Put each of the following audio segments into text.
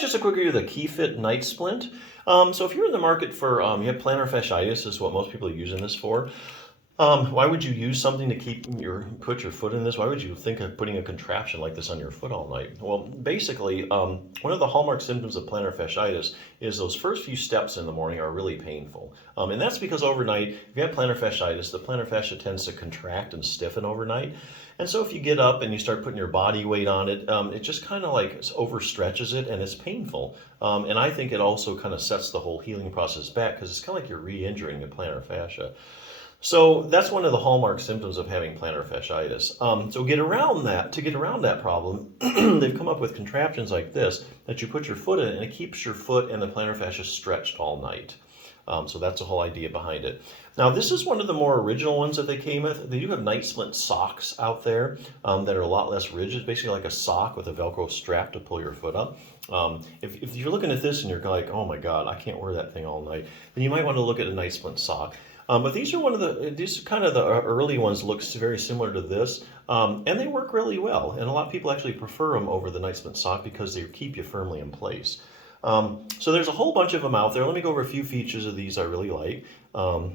just a quick review of the Kefit Night Splint. So if you're in the market for, you have plantar fasciitis is what most people are using this for. Why would you use something to put your foot in this? Why would you think of putting a contraption like this on your foot all night? Well, basically, one of the hallmark symptoms of plantar fasciitis is those first few steps in the morning are really painful. And that's because overnight, if you have plantar fasciitis, the plantar fascia tends to contract and stiffen overnight. And so if you get up and you start putting your body weight on it, it just kind of like overstretches it and it's painful. And I think it also kind of sets the whole healing process back because it's kind of like you're re-injuring the plantar fascia. So that's one of the hallmark symptoms of having plantar fasciitis. To get around that problem, they've come up with contraptions like this that you put your foot in and it keeps your foot and the plantar fascia stretched all night. So that's the whole idea behind it. Now, this is one of the more original ones that they came with. They do have Night Splint socks out there that are a lot less rigid, basically like a sock with a Velcro strap to pull your foot up. If you're looking at this and you're like, oh my God, I can't wear that thing all night, then you might want to look at a Night Splint sock. But these are these kind of the early ones looks very similar to this, and they work really well. And a lot of people actually prefer them over the Night Splint sock because they keep you firmly in place. So there's a whole bunch of them out there. Let me go over a few features of these I really like,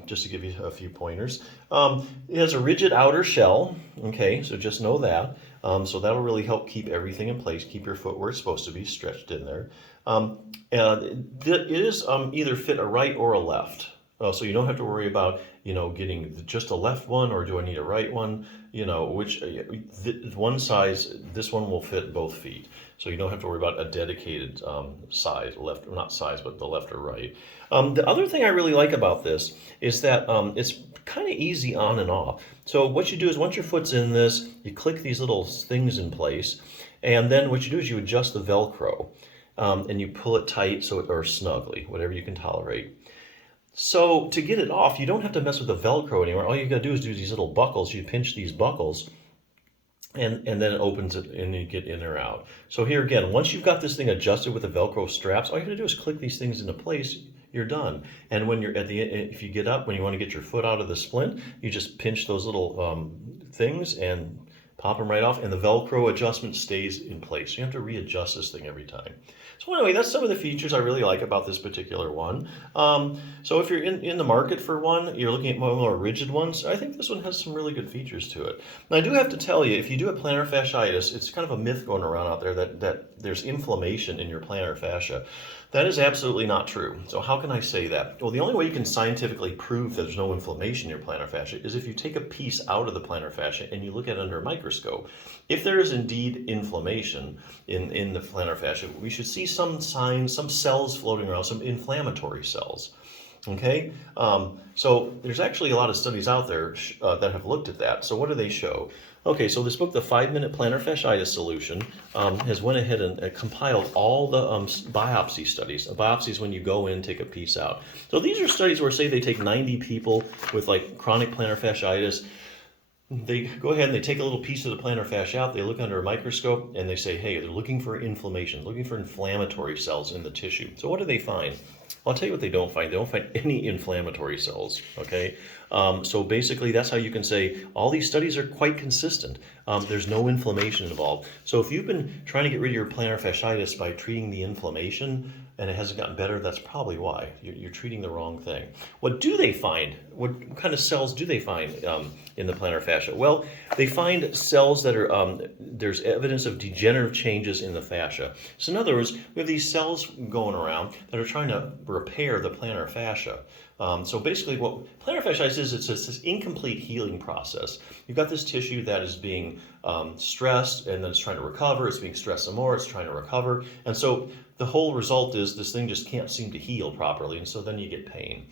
just to give you a few pointers. It has a rigid outer shell, okay, so just know that. So that'll really help keep everything in place, keep your foot where it's supposed to be, stretched in there. And it is either fit a right or a left. So you don't have to worry about, getting just a left one or do I need a right one, which one size, this one will fit both feet. So you don't have to worry about a dedicated size, left, not size, but the left or right. The other thing I really like about this is that it's kind of easy on and off. So what you do is once your foot's in this, you click these little things in place. And then what you do is you adjust the Velcro and you pull it tight or snugly, whatever you can tolerate. So to get it off, you don't have to mess with the Velcro anymore. All you gotta do is do these little buckles. You pinch these buckles and then it opens it and you get in or out. So here again, once you've got this thing adjusted with the Velcro straps, all you gotta do is click these things into place, you're done. And when you're at the end, if you get up, when you wanna get your foot out of the splint, you just pinch those little things and pop them right off, and the Velcro adjustment stays in place. You have to readjust this thing every time. So anyway, that's some of the features I really like about this particular one. So if you're in the market for one, you're looking at more rigid ones, I think this one has some really good features to it. Now I do have to tell you, if you do have plantar fasciitis, it's kind of a myth going around out there that there's inflammation in your plantar fascia. That is absolutely not true. So how can I say that? Well, the only way you can scientifically prove that there's no inflammation in your plantar fascia is if you take a piece out of the plantar fascia and you look at it under a microscope. If there is indeed inflammation in the plantar fascia, we should see some signs, some cells floating around, some inflammatory cells. Okay, so there's actually a lot of studies out there that have looked at that. So what do they show? Okay, so this book, The 5-Minute Plantar Fasciitis Solution, has went ahead and compiled all the biopsy studies. A biopsy is when you go in, take a piece out. So these are studies where, say, they take 90 people with like chronic plantar fasciitis. They go ahead and they take a little piece of the plantar fascia out, they look under a microscope, and they say, hey, they're looking for inflammation, looking for inflammatory cells in the tissue. So what do they find? Well, I'll tell you what they don't find. They don't find any inflammatory cells, okay? So basically, that's how you can say all these studies are quite consistent. There's no inflammation involved. So if you've been trying to get rid of your plantar fasciitis by treating the inflammation, and it hasn't gotten better, that's probably why. You're treating the wrong thing. What do they find? What kind of cells do they find in the plantar fascia? Well, they find cells that are, there's evidence of degenerative changes in the fascia. So in other words, we have these cells going around that are trying to repair the plantar fascia. So basically what plantar fasciitis is, it's this incomplete healing process. You've got this tissue that is being stressed and then it's trying to recover, it's being stressed some more, it's trying to recover. And so the whole result is this thing just can't seem to heal properly, and so then you get pain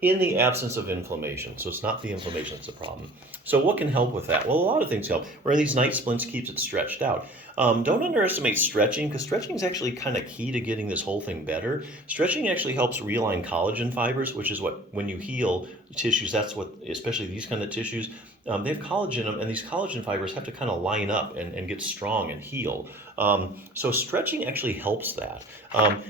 in the absence of inflammation. So it's not the inflammation that's the problem. So what can help with that? Well, a lot of things help. Wearing these night splints keeps it stretched out. Don't underestimate stretching, because stretching is actually kind of key to getting this whole thing better. Stretching actually helps realign collagen fibers, which is what, when you heal tissues, that's what, especially these kind of tissues, they have collagen in them, and these collagen fibers have to kind of line up and get strong and heal. So stretching actually helps that.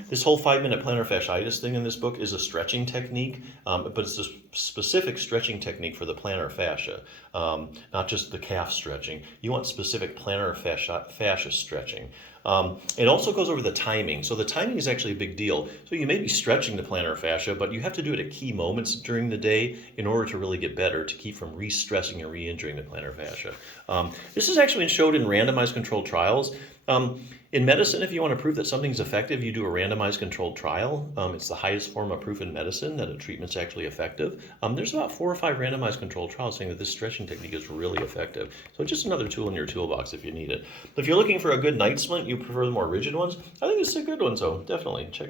This whole 5-minute plantar fasciitis thing in this book is a stretching technique, but it's a specific stretching technique for the plantar fascia, not just the calf stretching. You want specific plantar fascia stretching. It also goes over the timing. So the timing is actually a big deal. So you may be stretching the plantar fascia, but you have to do it at key moments during the day in order to really get better, to keep from re-stressing and re-injuring the plantar fascia. This has actually been showed in randomized controlled trials. In medicine, if you want to prove that something's effective, you do a randomized controlled trial. It's the highest form of proof in medicine that a treatment's actually effective. There's about 4 or 5 randomized controlled trials saying that this stretching technique is really effective. So just another tool in your toolbox if you need it. If you're looking for a good night splint, you prefer the more rigid ones, I think this is a good one, so definitely check it out.